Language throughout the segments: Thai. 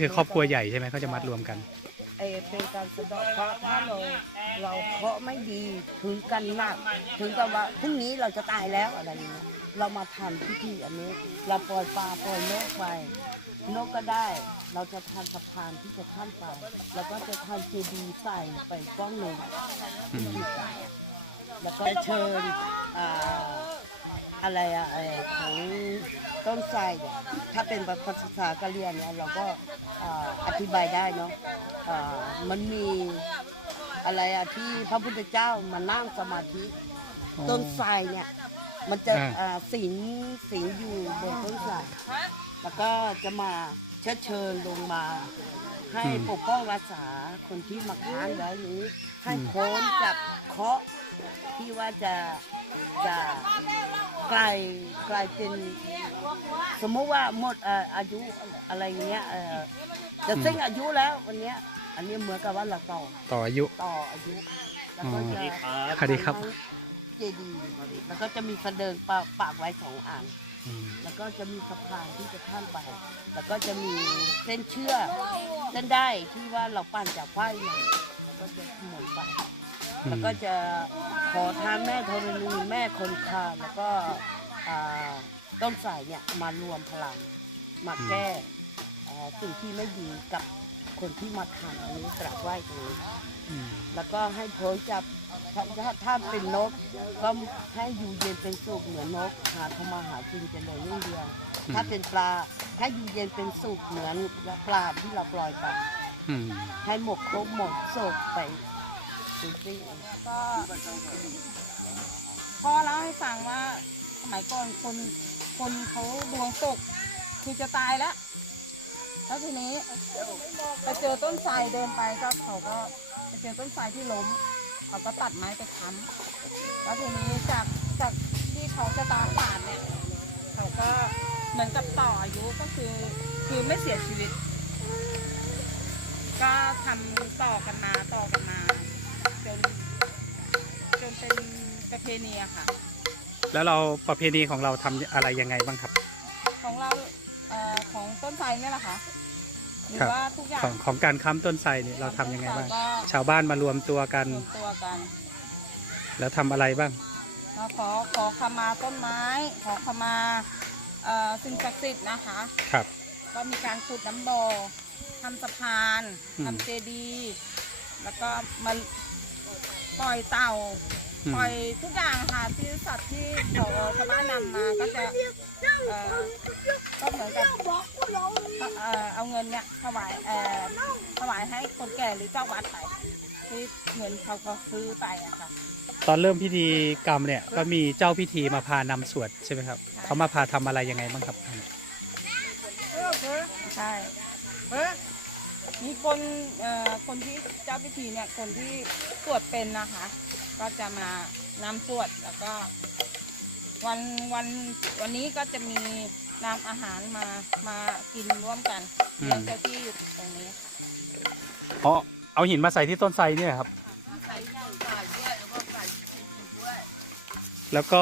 คือครอบครัวใหญ่ใช่ไหมเขาจะมัดรวมกัน เออเป็นการสะเดาะเคราะห์ถ้าเราเราเคราะห์ไม่ดีถึงกันหนักถึงกับว่าพรุ่งนี้เราจะตายแล้วอะไรอย่างเงี้ยเรามาทำพิธีอันนี้ เราปล่อยปลาปล่อยนกไปนกก็ได้ เราจะทำสะพานที่จะข้ามไปแล้วก็จะทำเจดีย์ใส่ไปก้องหนึ่งอืม แล้วก็เชิญอ่า อะไรอะไอของต้นไทรเนี่ยถ้าเป็นภาษากะเหรี่ยงเนี่ยเราก็อ่าอธิบายได้เนาะอ่ามันมีอะไรอะที่พระพุทธเจ้ามานั่งสมาธิต้นไทรเนี่ย มันจะอ่า อ่าสิงสิงอยู่บนต้นไทรแล้วก็จะมาเชิดเชิญลงมา ให้ปกป้องรักษาคนที่มาค้างไว้นี้ ให้พ้นจากเคราะห์ที่ว่าจะจะ กลายกลายเป็นสมมุติว่าหมดเอ่ออายุอะไรเงี้ยเอ่อจะสิ้นอายุแล้ววันเนี้ย อันนี้เหมือนกับว่าเราต่อต่ออายุต่ออายุแล้วก็จะสวัสดีครับเจดีย์แล้วก็จะมีสะเดิงปากปากไว้สองอันอืมแล้วก็จะมีสะพานที่จะข้ามไป แล้วก็จะมีเส้นเชือกเส้นได้ที่ว่าเราปั่นจากไฟมาแล้วก็จะหมุนไป แล้วก็จะขอทานแม่ธรณีแม่คนคาแล้วก็อ่าต้นสายเนี่ยมารวมพลังมาแก้อ่าสิ่งที่ไม่ดีกับคนที่มาทำอันนี้กราบไหว้ตรงนี้อืมแล้วก็ให้พ้นจากถ้าถ้าถ้าเป็นนก ก็ให้อยู่เย็นเป็นสุขเหมือนนก หาทำมาหากินเจะเลยเรื่องเดียวถ้าเป็นปลาถ้าอยู่เย็นเป็นสุขเหมือนปลาที่เราปล่อยไปอืมให้หมกครบหมดโศกไปดูสิ ก็พ่อเล่าให้ฟังว่าสมัยก่อนคนคนเขาดวงตก คือจะตายแล้ว แล้วทีนี้ไปเจอต้นไทรเดินไปก็เขาก็ไปเจอต้นไทรที่ล้ม เขาก็ตัดไม้ไปค้ำแล้วทีนี้จากจากที่เขาจะตาฝาดเนี่ยเขาก็เหมือนกับต่ออายุก็คือคือไม่เสียชีวิต ก็ทำต่อกันมาต่อกันมา จนจนเป็นประเพณีอะค่ะ แล้วเราประเพณีของเราทำอะไรยังไงบ้างครับ ของเราเอ่อของต้นไทรเนี่ยแหละค่ะหรือครับ ว่าทุกอย่างของของการค้ำต้นไทรเนี่ยเราทำยังไงบ้าง ก็ชาวบ้านมารวมตัวกัน รวมตัวกันแล้วทำอะไรบ้าง มาขอขอขมาต้นไม้ ขอขมาเอ่อสิ่งศักดิ์สิทธิ์นะคะ ครับ ก็มีการขุดน้ำบ่อทำสะพานอืม ทำเจดีย์แล้วก็มา ปล่อยเต่าอืมปล่อยทุกอย่างค่ะที่สัตว์ที่เขาชาวบ้านนำมาก็จะเอ่อก็เหมือนกับเอ่อเอาเงินเนี่ยถวายเอ่อถวายให้คนแก่หรือเจ้าวัดไปที่เหมือนเขาก็ซื้อไปอะค่ะ ตอนเริ่มพิธีกรรมเนี่ยก็มีเจ้าพิธีมาพานำสวดใช่ไหมครับเขามาพาทำอะไรยังไงบ้างครับ ใช่ มีคนเอ่อคนที่เจ้าพิธีเนี่ยคนที่สวดเป็นนะคะ ก็จะมานำสวดแล้วก็ วันวันวันนี้ก็จะมีนำอาหารมามากินร่วมกันอืม เลี้ยงเจ้าที่อยู่ตรงนี้ค่ะอ๋อเอาหินมาใส่ที่ต้นไทรเนี่ยครับ ใส่ใหญ่ใส่ด้วยแล้วก็ใส่ที่ชิ้นด้วยแล้วก็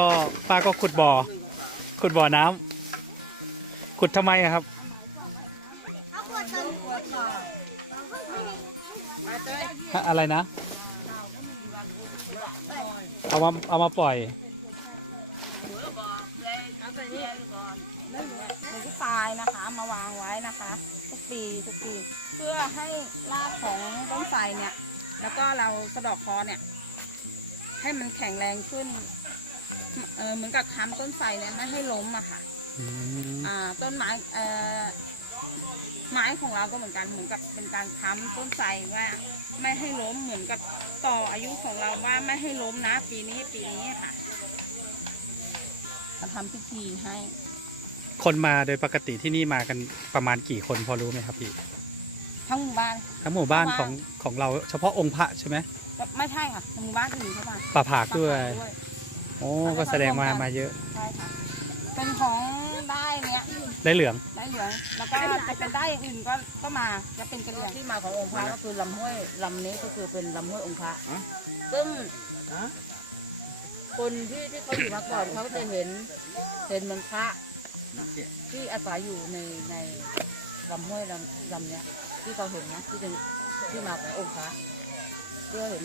ป้าก็ขุดบ่อขุดบ่อน้ำขุดทำไมอะครับ อะไรนะ เอามาเอามาปล่อยเอาใส่นี่หนึ่งที่ตายนะคะมาวางไว้นะคะ ทุกปีทุกปี เพื่อให้รากของต้นไทรเนี่ย แล้วก็เราสะเดอกคอเนี่ย ให้มันแข็งแรงขึ้นเออเหมือนกับค้ำต้นไทรเนี่ยไม่ให้ล้มอะค่ะ อืมอ่าต้นไม้เอ่อ ไม้ของเราก็เหมือนกันเหมือนกับเป็นการค้ำต้นไทรว่าไม่ให้ล้มเหมือนกับต่ออายุของเราว่าไม่ให้ล้มนะ ปีนี้ปีนี้ค่ะมาทำพิธีให้ คนมาโดยปกติที่นี่มากันประมาณกี่คนพอรู้ไหมครับพี่ทั้งหมู่บ้านทั้งหมู่บ้านประมาณของของเราเฉพาะองค์พระใช่ไหมไม่ใช่ค่ะหมู่บ้านอื่นเข้ามาป่าผากด้วยด้วยโอ้ก็แสดงมามาเยอะใช่ค่ะเป็นของได้เนี้ย ได้เหลือง ได้เหลืองแล้วก็จะเป็นได้อย่างอื่นก็ก็มาจะเป็นกระเหลี่ยงที่มาขององค์พระก็คือลำห้วยลำนี้ก็คือเป็นลำห้วยองค์พระซึ่งคนที่ที่เขาอยู่มาก่อนเขาก็จะเห็นเห็นเหมือนพระที่อาศัยอยู่ในในลำห้วยลำลำเนี้ยที่เขาเห็นนะที่เป็นที่มาขององค์พระที่เขาเห็น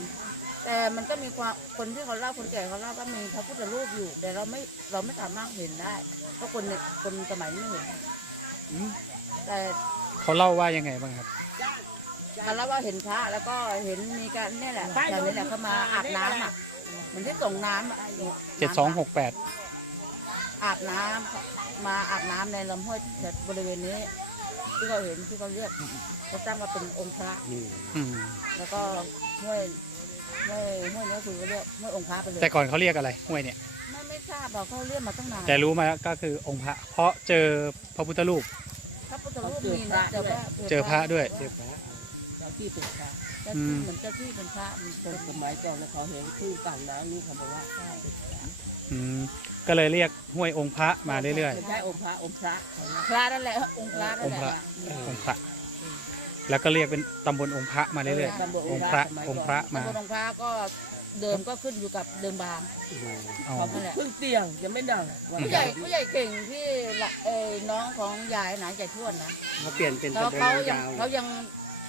แต่มันก็มีความคนที่เขาเล่าคนแก่เขาเล่าว่ามีพระพุทธรูปอยู่ แต่เราไม่เราไม่สามารถเห็นได้ เพราะคนในคนสมัยนี้ไม่เห็นอืมแต่เขาเล่าว่ายังไงบ้างครับ เขาเล่าว่าเห็นพระแล้วก็เห็นมีการเนี่ยแหละแถวนี้แหละเขามาอาบน้ำอะเหมือนที่ส่งน้ำอะเจ็ดสองหกแปดอาบน้ำมาอาบน้ำในลำห้วยบริเวณนี้ ที่เขาเห็นที่เขาเรียกเขาตั้งมาเป็นองค์พระ อืม แล้วก็ห้วย ห้วยห้วยนี้คือเขาเรียกห้วยองค์พระไปเลยแต่ก่อนเขาเรียกอะไรห้วยเนี่ย ไม่ไม่ทราบเราเขาเรียกมาตั้งนานแต่รู้มาก็คือองค์พระ เพราะเจอพระพุทธรูป พระพุทธรูปมีนะแต่ว่าเจอพระด้วย เจ้าพระเจ้าที่เป็นพระเจ้าอืที่มเหมือนเจ้าที่เป็นพระมีคคนนสมัยก่อนเนี่ยเขาเห็นคลื่นต่างน้ำนี่เขาบอกว่าใช่อืมก็เลยเรียกห้วยองค์พระมาเรื่อยไม่ใช่องค์พระองค์พระเขาเนี่ยพระนั่นแหละองค์พระนั่นแหละๆองค์พระ แล้วก็เรียกเป็นตำบลองค์พระมาเรื่อยตำบลๆองค์พระสมัยองค์พก่ระอนมาตำบลองค์พระก็เดิมก็ขึ้นอยู่กับเดิมบางอ๋อเขาเพิ่งเตียงยังไม่ดังว่าผู้ใหญ่ผู้ใหญ่เก่งที่ละเออน้องของยายนะยายทวดนะเขาเปลี่ยนเป็นเขาตำบลเขายยังาวเขายัง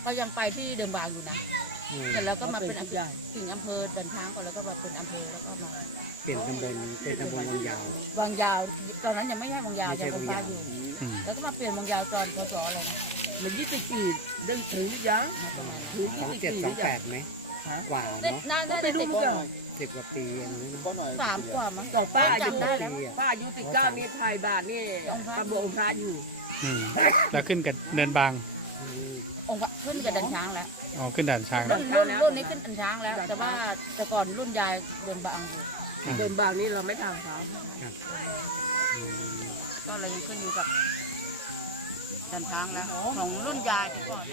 เขายังไปที่เดิมบางอยู่นะอืม เสร็จแล้วก็มาเป็นผู้ใหญ่สิ่งอำเภอเดินทางก่อนแล้วก็มาเป็นอำเภอแล้วก็มาเปลี่ยนตำบลเป็นตำบลวังยาว วางยาว ตอนนั้นยังไม่ใช่วางยาวไม่ยัใช่งวัองงยาฟ้าวอยู่อืม แล้วก็มาเปลี่ยนวางยาวตอนพศอะไรนะมันยี่สิบปีได้ถึงหรือยังมาประมาณนั้นถึงสองยี่สิบเจ็ดปีสหองรือแปยัง ดไหมฮะ กว่าได้เนาะน่าได้ไม่ได้รู้สิบเหมือนกันสิบกว่าปีอย่างนี้เนอะสามกว่ามั้งต่อป้าอายุจำได้แล้ว ป้าอายุสิบเก้านี่ไทยบาทนี่องค์พระ ตำบลองค์พระอยู่ อืมแล้วขึ้นกับเนินบาง อืมองค์พระ ขึ้นกับดันช้างแล้วอ๋อขึ้นด่านช้างแล้รุ่วนรุ่นรุ่นนี้ขึ้นดันช้างแล้ว แต่ว่าแต่ก่อนรุ่นยายเดินบางอยู่อืมเดินบางนี่เราไม่ทำเขาอืมก็เลยยังขึ้นอยู่กับดันช้างแล้วของรุ่นยายก่อน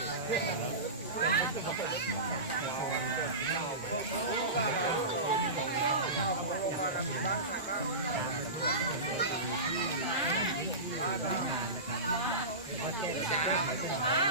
ผม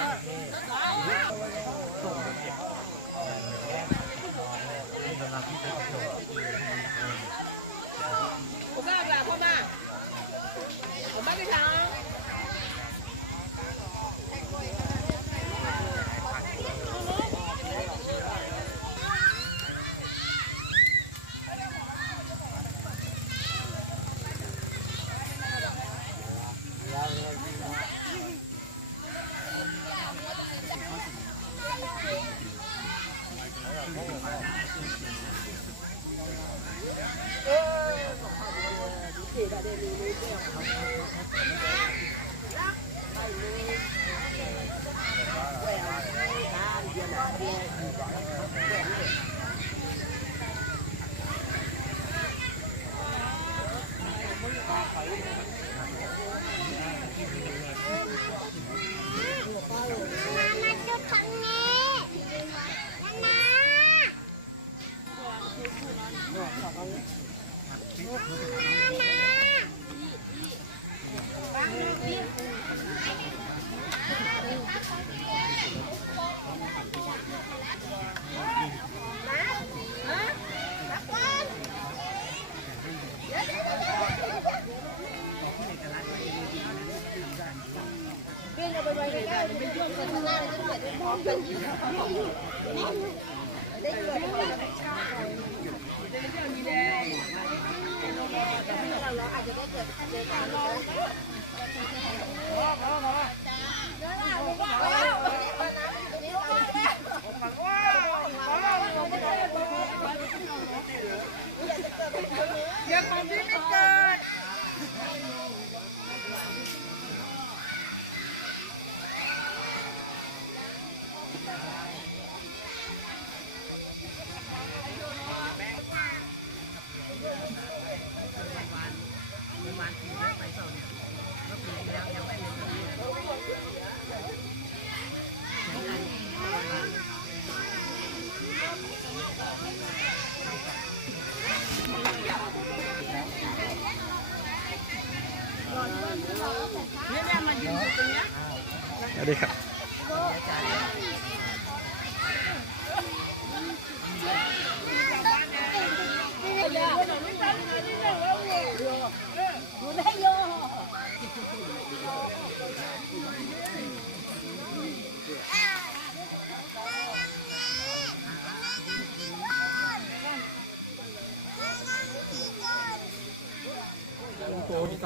ส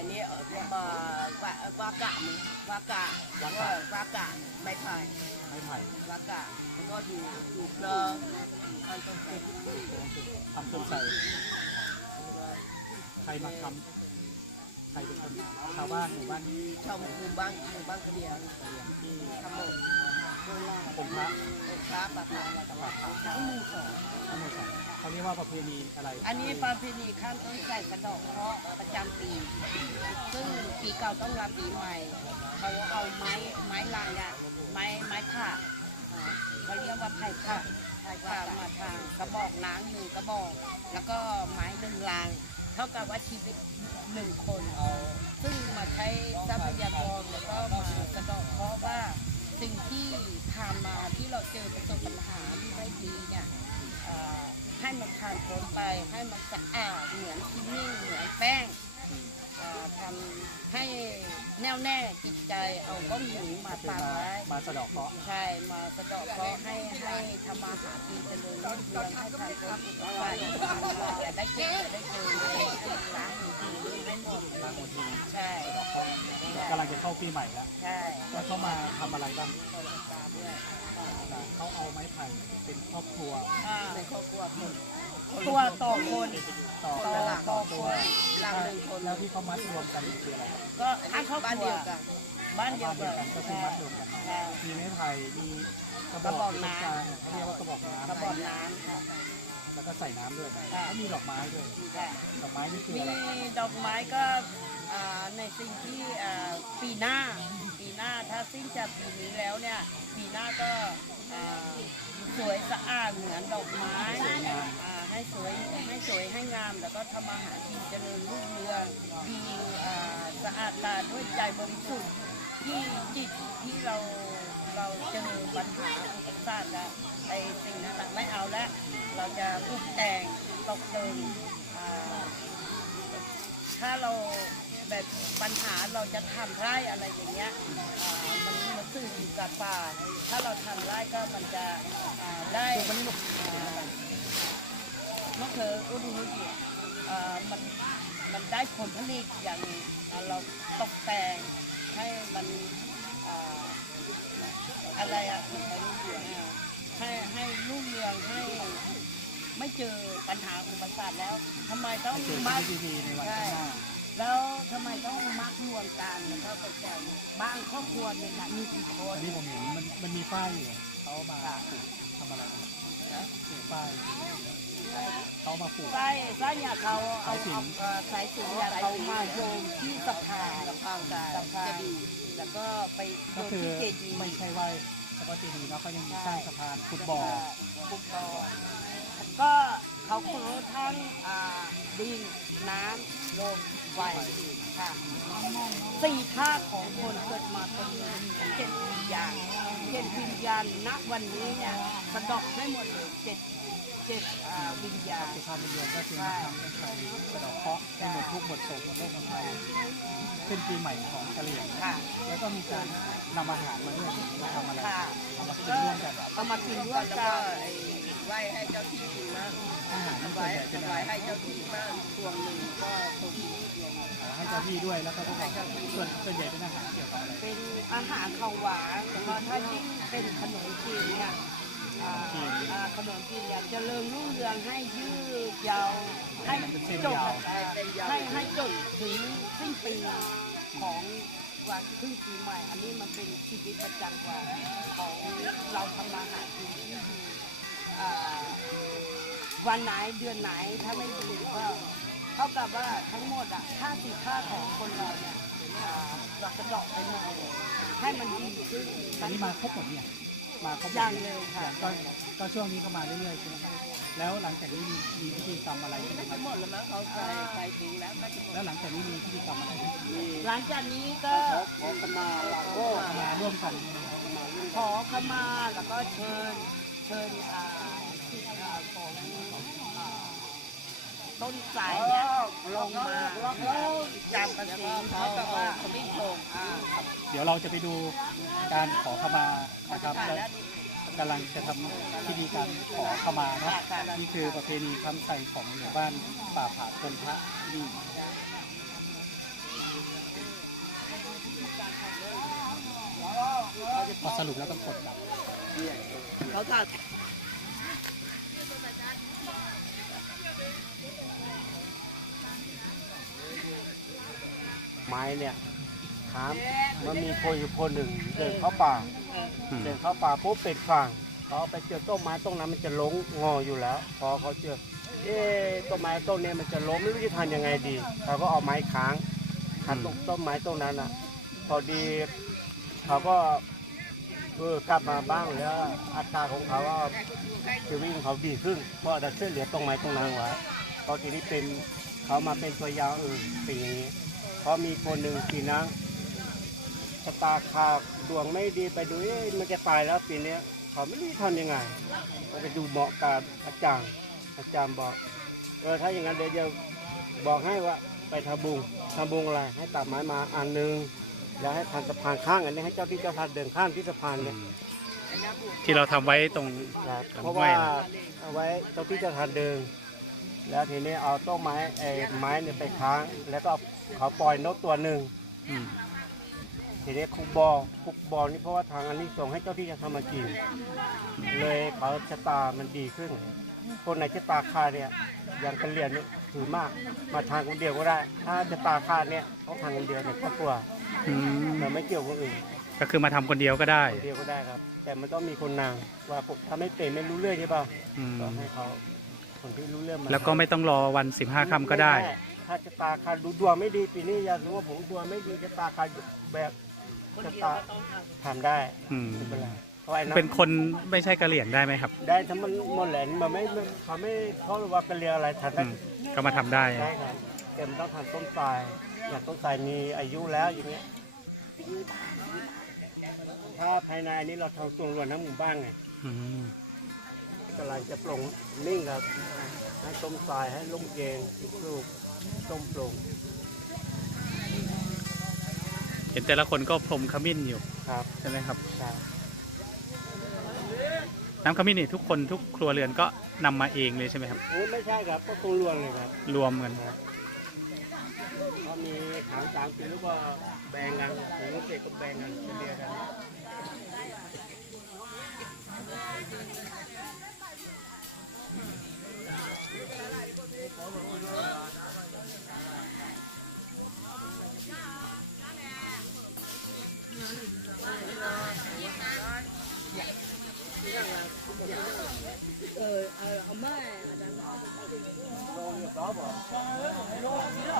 อันนี้เออมาวาวากะมึงว่ากะวากะเออวากะไม่ไผ่ไม้ไผ่ว่ากะแล้วก็ดูดูเพลิงมันต้องติดทำเครื่องใส่ใครมาทำใครเป็นคนชาวบ้านหมู่บ้านชาวหมู่บ้านหมู่บ้านกระเดียงที่ทำหมดผมพระองค์พระประธานตลาดทั้งหมู่สองทั้งหมดสอง เขาเรียกว่าประเพณีอะไรอันนี้ประเพณีข้ามต้นใส่กระดอกเคราะห์ประจำปี ซึ่งปีเก่าต้องรับปีใหม่ เขาเอาไม้ไม้ลายอะไม้ไม้ผ่าอ่าเขาเรียกว่าไผ่ผ่าไผ่ผ่ามาทางกระบอกน้ำหนึ่งกระบอก แล้วก็ไม้หนึ่งลาง เท่ากับว่าชีวิตหนึ่งคน ซึ่งมาใช้ทรัพยากรแล้วก็มากระดอกเพราะห์ว่าสิ่งที่ผ่านมาที่เราเจอประสบปัญหา มันผ่านพ้นไปให้มันสะอาดเหมือนที่นิ่งเหมือนแป้ง ทำให้แน่วแน่จิตใจเอาก้อนหินมาคือปางมาไว้มาสะเดอกเคราะห์ใช่มาสะเดอกเคราะห์ให้ให้ทำมาหากินเจริญรุ่งเรืองให้ทานคนอุปการะอย่าได้เจออย่าได้เจอเลยล้างหูทีให้หมดทางคนทีใช่สะเดอกเคราะห์กำลังจะเข้าปีใหม่แล้วใช่แล้วเขามาทำอะไรบ้างคนตามด้วยเขาเอาไม้ไผ่เป็นครอบครัว อ่าในครอบครัวคน ตัวต่อคนต่อคนละหลังต่อตัวหลังหนึ่งคนแล้วที่เขามัดรวมกันคืออะไรครับก็อันบ้านเดียวกัน บ้านเดียวบ้านเดีกัยวนกันก็คือมัดรวมกันมาใช่มีไม้ไผ่มีกระกระบบออกกน้ำน้ำ กลางเนี่ยเขาเรียกว่ากระบอกน้ำกระบอกน้ำค่ะ แล้วก็ใส่น้ำด้วยใช่แล้วมีดอกไม้ด้วยใช่ดอกไม้นี่คือมีอะไรดอกไม้ก็อ่าในสิ่งที่อ่าปีหน้าปีหน้าถ้าสิ้นจากปีนี้แล้วเนี่ย ปีหน้าก็อ่าสวยสะอาดเหมือนดอกไม้อ่า ให้สวยให้สวยให้งาม แล้วก็ทำอาหารกินเจริญรุ่งเรืองดีสะอาดตาด้วยใจบริสุทธิ์ที่จิตที่เราเราเจอปัญหาอุปสรรคอะไอสิ่งนั้นไม่เอาแล้วเราจะปรุงแต่งตกแต่งอ่าถ้าเราแบบปัญหาเราจะทำไร่อะไรอย่างเงี้ยมันมันสื่อกับป่า ถ้าเราทำไร่ก็มันจะได้ มะเขือก็ดูดีมันมันได้ผลผลิตอย่างเราตกแต่งให้มันอะไรอะให้ให้ลูกเรืองให้ไม่เจอปัญหาอุปสรรคแล้ว ทำไมต้องมาดีในวัแล้วทำไมต้องมักรวมกันแล้วก็ตกแต่งบางครอบครัวเนี่ยมีกี่คนนี่ผมเห็นมันมันมีป้ายอยู่เขามาทำอะไร นะปลูกป้ายอยู่เขามาปลูกไส้ไส้เนี่ยเขาเอาสายสิญจน์ เอาเอ่อสายสิญจน์เนี่ยเขามาโยมที่สะพานสะพานสะพานแล้วก็ไปโยก็มคือที่เจดีย์ไม่ใช่ว่าเฉพาะเจดีย์เนาะเขายังมีสร้างสะพานขุดบ่อฟุตบอลก็เขาขอทั้งอ่าดินน้ำลมไฟค่ะสี่ธาตุของคนเกิดมาเป็นเจ็ดวิญญาณ เจ็ดวิญญาณณวันนี้เนี่ยสะดอกให้หมดเลยเจ็ดเจ็ดอ่าวิญญาณ สุภาพบุรุษก็คือมาทำให้ใครสะเดอกเคราะห์ให้หมดทุกข์หมดโศกหมดโรคของใครขึ้นปีใหม่ของกะเหรี่ยงค่ะ แล้วก็มีการนำอาหารมาด้วยมาทำอะไรค่ะเอามากินร่วมกัน เอามากินร่วมกันไหว้ให้เจ้าที่กินมากอาหารที่ส่วนใหญ่เป็นอาหารให้เจ้าที่มากส่วนหนึ่งก็ส่วนที่รวมให้เจ้าที่ด้วยแล้วก็พวกเราส่วนส่วนใหญ่เป็นอาหารเกี่ยวกับอะไรเป็นอาหารข้าวหวานแล้วก็ถ้ายิ่งเป็นขนมจีนเนี่ยอ่าอ่าขนมจีนเนี่ยเจริญรุ่งเรืองให้ยืดยาวให้จบให้ให้จบถึงสิ้นปีของวันครึ่งปีใหม่ อันนี้มันเป็นชีวิตประจำวันของเราทำมาหากินที่อยู่อ่า วันไหนเดือนไหนถ้าไม่ดีก็เท่ากับว่าทั้งหมดอะค่าสิค่าของคนเราเนี่ยอ่าเราจะดอกไปหมดเลยให้มันดีขึ้นอันนี้มาครบหมดเนี่ยมาครบหมดยังเลยค่ะก็ก็ช่วงนี้ก็มาเรื่อยๆใช่ไหมครับแล้วหลังจากนี้มีมีพิธีกรรมอะไรไหมครับหมดแล้วมั้งเขาใส่ใส่ปิงแล้วไม่จะหมดแล้วหลังจากนี้มีพิธีกรรมอะไรไหมหลังจากนี้ก็ขอขมาลาโอ้มาร่วมกันใช่ไหมครับขอขมาแล้วก็เชิญเชิญอ่าที่อ่าของอ่าต้นสายเนี่ยลงมาจำกระสีเขาแบบว่าเขาไม่โผล่อ่าเดี๋ยวเราจะไปดูการขอขมานะครับและกำลังจะทำพิธีการขอขมาเนาะนี่คือประเพณีคำใส่ของหมู่บ้านป่าผาพงพระที่นี่พอสรุปแล้วต้องกดดับ เขาจะไม้เนี่ยถามมันมีคนอยู่คนหนึ่งเดินเข้าป่าเดินเข้าป่าปุ๊บเป็ดฟางเขาไปเจอต้นไม้ต้นนั้นมันจะล้มงออยู่แล้ว พอเขาเจอเอ๊ะต้นไม้ต้นเนี้มันจะล้มไม่รู้จะทำยังไงดีเขาก็เอาไม้ค้างค้างตรงต้นไม้ต้นนั้นอะพอดีเขาก็ เออกลับมาบ้างแล้วอัตราของเขาว่าชีวิตของเขาดีขึ้นเพราะเราช่วยเหลือต้นไม้ต้นนั้นว้พอทีนี้เป็นเขามาเป็นตัวยาวเออเป็นอย่างนี้เพราะมีคนหนึ่งปีนังชะตาขาดดวงไม่ดีไปดูเอ๊ะมันจะตายแล้วปีนี้เขาไม่รู้ทำยังไงก็ไปดูเหมาะกับอาจารย์อาจารย์บอกเออถ้าอย่างนั้นเดี๋ยวจะบอกให้ว่าไปทำบุงทำบุงอะไรให้ตัดไม้มาอันหนึ่ง แล้วให้ผ่านสะพานข้างอันนี้ให้เจ้าที่เจ้าทางเดินข้ามที่สะพานเนี่ยที่เราทำไว้ตรง ครับทำเพราะไว้ว่านะเอาไว้เจ้าที่เจ้าทางเดิน แล้วทีนี้เอาต้นไม้ไอ้ไม้เนี่ยไปค้าง แล้วก็เขาปล่อยนกตัวหนึ่ง อืมทีนี้คุกบอคุกบอนี่เพราะว่าทางอันนี้ส่งให้เจ้าที่จะทำมากิน เลยเขาชะตามันดีขึ้น คนไหนชะตาขาดเนี่ยอย่างกันเรียนเนี่ยถือมาก มาทางคนเดียวก็ได้ ถ้าชะตาขาดเนี่ยเขาทางคนเดียวเนี่ยก็กลัวอืมแต่ไม่เกี่ยวกับคนอื่นก็คือมาทำคนเดียวก็ได้คนเดียวก็ได้ครับ แต่มันต้องมีคนนางว่าผมถ้าไม่เป็นไม่รู้เรื่องใช่ป่ะอืมก็ให้เขาคนที่รู้เรื่องมาแล้วก็ไม่ต้องรอวันสิบห้าค่ำก็ได้ ม่ถ้าชะตาขาดดูดวงไม่ดีปีนี้อย่ารู้ว่าผมดวงไม่ดีชะตาขาดแบบชะตาทำได้อืม ไม่เป็นไร เพราะไอ้นั้นเป็นคนไม่ใช่กะเหลี่ยงได้ไหมครับได้ทั้งมันหมดแหละมันไม่ไม่เขาไม่เขาเรียกว่ากันเรียงอะไรทันอืมก็มาทำได้ ได้ครับแต่มันต้องทำต้นทรายอย่างต้นทรายมีอายุแล้วอย่างเงี้ยถ้าภายในอันนี้เราทำส่วนรวมทั้งหมู่บ้านไง อืมกำลังจะปลงนิ่งครับให้ต้มทรายให้ล่มเย็นอีกลูกต้มปลงเห็นแต่ละคนก็พรมขมิ้นอยู่ครับใช่ไหมครับ ครับ น้ำขมิ้นนี่ทุกคนทุกครัวเรือนก็นำมาเองเลยใช่ไหมครับไม่ใช่ครับก็ตังรวมเลยครับรวมกันครับก็มีขางสามกินแล้วก็แบ่งกันถึงลูเด็กก็แบ่งกันเป็นเดือนกัน บอก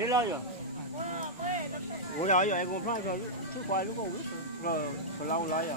thế lo rồi ủa rồi giờ em cũng nói rồi chứ qua lúc còn biết rồi lâu lâu rồi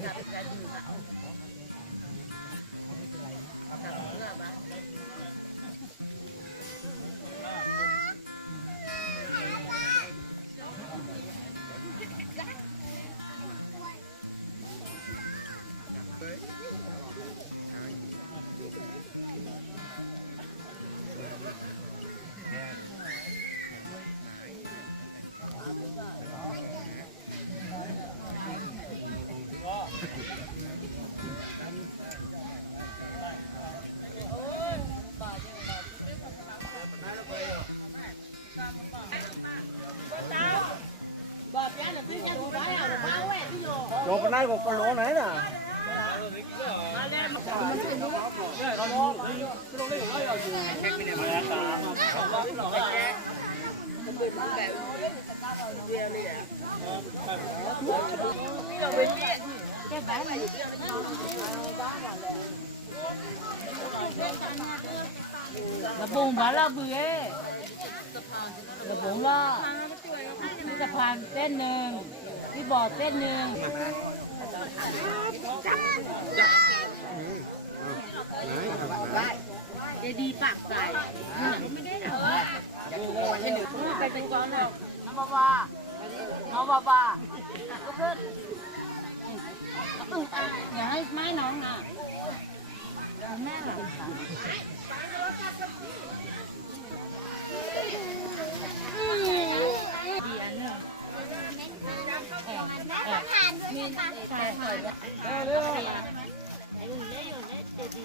got it. ได้หกกิโลไหนน่ะระบงบาลาเบือระบงว่าสะพานเส้นหนึ่งที่บ่อเส้นหนึ่ง จะดีปากใส่ไม่ได้เหรอไปเป็นก้อนเลยน้องบาบาน้องบาบาลุกขึ้นอย่าให้ไม้น้องนะแม่หรอดีอันนึงแม่ผ่านด้วยนะคะใช่ใช่เร็วเร็วเร็วเดี๋ยวดี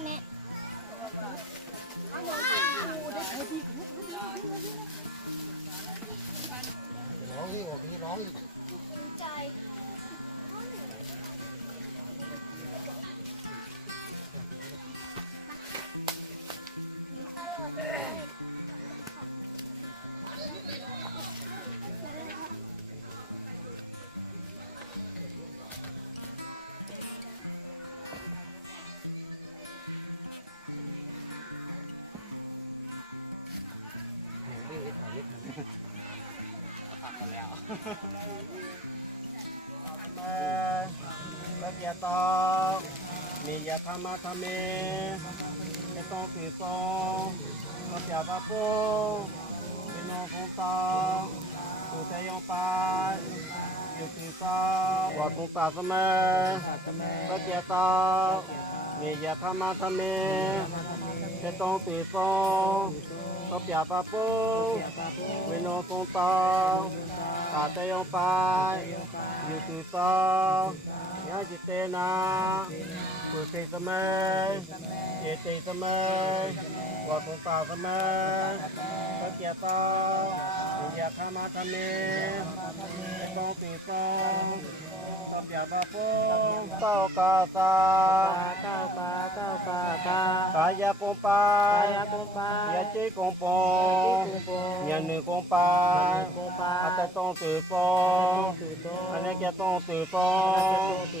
สัจตองนิยธรรมธรรมเมเจตองปิโตสัาปะโปเป็นองคงตองตุเตยงปายอยู่ติตองวัดคงตาเสมอสัจตอง มียาธรรมะธรรมเมเจตงปีโปก็เปียปาปูวิโนปงตองตาเตยงไปยู่ตีโต ยะจิตเตนะปุสิสเมเอติสเมวัตุสาสเมตเกียตาปุญญาคามาธเมเอกองปีสังสัพยาตาปงเต้ากาตาเต้ากาเต้ากาตากายะกงปายะกงปายะเจกงปองยะหนึ่งกงปาอัตตะตองตืองอันนี้แกตองตือปง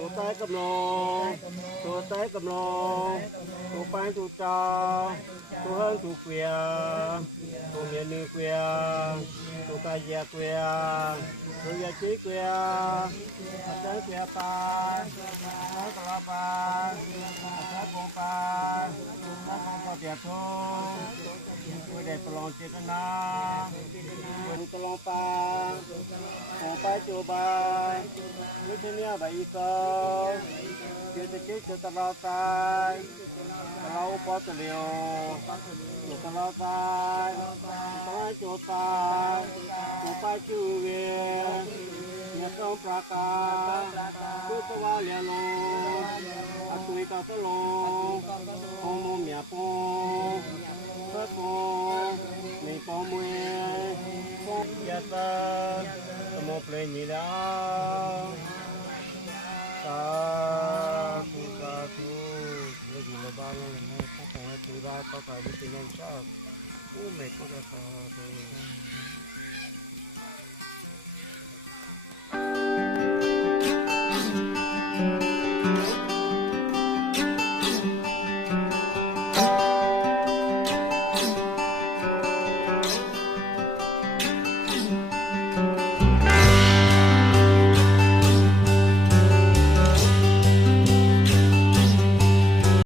ตัวใต้กำนองตัวใต้กำนองตัวไปตัวจาตัวเฮิงตัวเกวียตัวเมียนือเกวียตัวกายเกวียตัวยาจีเกวียอาจารย์เกวียปาอาจารย์กลาปาอาจารย์กงปาอาจารย์กงปาเตียทงตัวได้ประลองเจตนาตัวนี้ประลองปาของไปาจูบาวิทยาใบอีสา lơ kia thì kia cho ta lo tay ta lo bó ta liều cho tay ta cho ta cho ta chư về ca cứ ta liền luôn à tụi ta ta không muốn nhà phong phong mình có mùi phong nhà ta một lên nhị lao ta tu ta tu lấy gì là bao nhiêu này các thứ ba có phải đi tìm nhân sao u mệt quá ta thôi